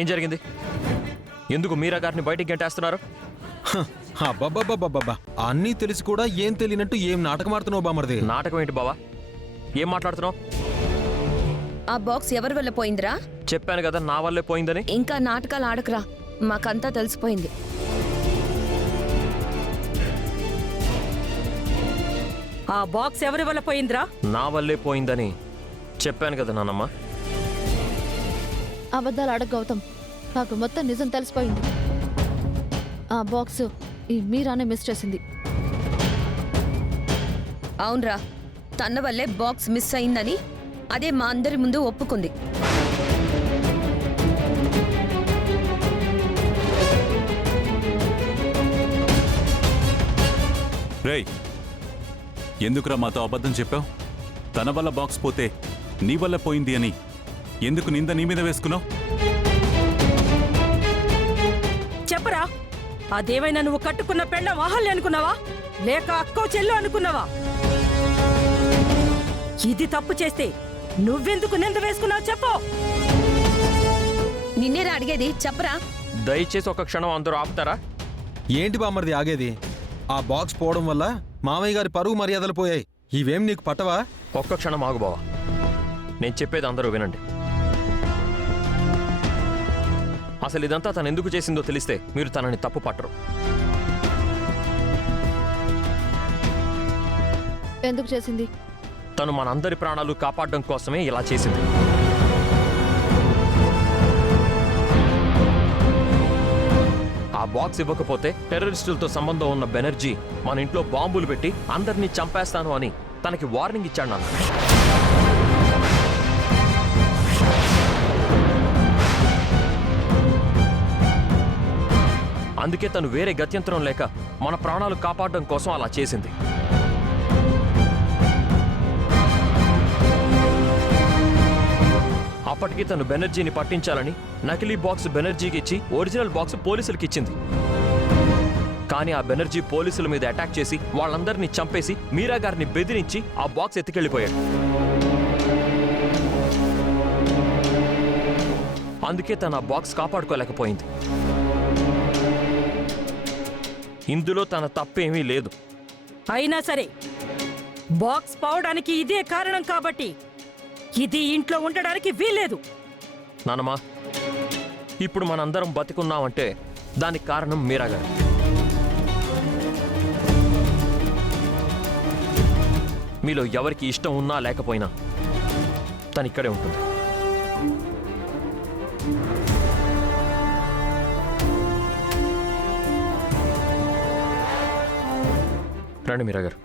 ఏం జరిగింది? ఎందుకు మీరా గారిని బయటికి గంటేస్తున్నారు? అబ్బబ్బబ్బబ్బబ్బా, అన్నీ తెలిసి కూడా ఏం తెలియనట్టు ఏం నాటకం ఆడుతున్నావు బామర్ది? నాటకం ఏంటి బావా? ఏం మాట్లాడుతున్నావు? ఆ బాక్స్ ఎవరి వల్ల పోయిందిరా? చెప్పాను కదా నా వల్లే పోయిందని. ఇంకా నాటకాలు ఆడకురా, మాకంతా తెలిసిపోయింది. ఆ బాక్స్ ఎవరి వల్ల పోయిందిరా? నా వల్లే పోయిందని చెప్పాను కదా నాన్నమ్మ. అబద్ధాలు అడగ గౌతమ్, నాకు మొత్తం నిజం తెలిసిపోయింది. ఆ బాక్స్ ఈ మీరానే మిస్ చేసింది. అవునరా, తన వల్లే బాక్స్ మిస్ అయిందని అదే మా అందరి ముందు ఒప్పుకుంది. రేయ్, ఎందుకురా మాతో అబద్ధం చెప్పావు? తన వల్ల బాక్స్ పోతే నీ వల్ల పోయింది అని ఎందుకు నింద నీ మీద వేసుకున్నావు? చెప్పరా, అదేమైనా నువ్వు కట్టుకున్న పెళ్ళం అహల్య అనుకున్నావా, లేక అక్కో చెల్లు అనుకున్నావా? ఇది తప్పు చేస్తే నువ్వెందుకు నింద వేసుకున్నావు చెప్పు. నిన్నేరా అడిగేది, చెప్పరా. దయచేసి ఒక క్షణం అందరూ ఆపుతారా? ఏంటి బామర్ది ఆగేది? ఆ బాక్స్ పోవడం వల్ల మామయ్య గారి పరువు మర్యాదలు పోయాయి. ఇవేం నీకు పట్టవా? ఒక్క క్షణం ఆగు బావా, నేను చెప్పేది అందరూ వినండి. అసలు ఇదంతా తను ఎందుకు చేసిందో తెలిస్తే మీరు తనని తప్పు పట్టరు. ఎందుకు చేసింది? తను మనందరి ప్రాణాలు కాపాడడం కోసమే ఇలా చేసింది. ఆ బాక్స్ ఇవ్వకపోతే టెర్రరిస్టులతో సంబంధం ఉన్న బెనర్జీ మన ఇంట్లో బాంబులు పెట్టి అందరినీ చంపేస్తాను అని తనకి వార్నింగ్ ఇచ్చాడు నాన్న. అందుకే తను వేరే గత్యంతరం లేక మన ప్రాణాలు కాపాడడం కోసం అలా చేసింది. అప్పటికి తను బెనర్జీని పట్టించాలని నకిలీ బాక్స్ బెనర్జీకి ఇచ్చి ఒరిజినల్ బాక్స్ పోలీసులకి ఇచ్చింది. కానీ ఆ బెనర్జీ పోలీసుల మీద అటాక్ చేసి వాళ్ళందరినీ చంపేసి మీరా గారిని బెదిరించి ఆ బాక్స్ ఎత్తుకెళ్లిపోయాడు. అందుకే తను ఆ బాక్స్ కాపాడుకోలేకపోయింది. ఇందులో తన తప్పేమీ లేదు. అయినా సరే బాక్స్ పోవడానికి ఇదే కారణం కాబట్టి ఇది ఇంట్లో ఉండడానికి వీల్లేదు. నానమ్మా, ఇప్పుడు మనందరం బతికున్నామంటే దానికి కారణం మీరా గారు. మీలో ఎవరికి ఇష్టం ఉన్నా లేకపోయినా తను ఇక్కడే ఉంటుంది. రండి మీరా గారు.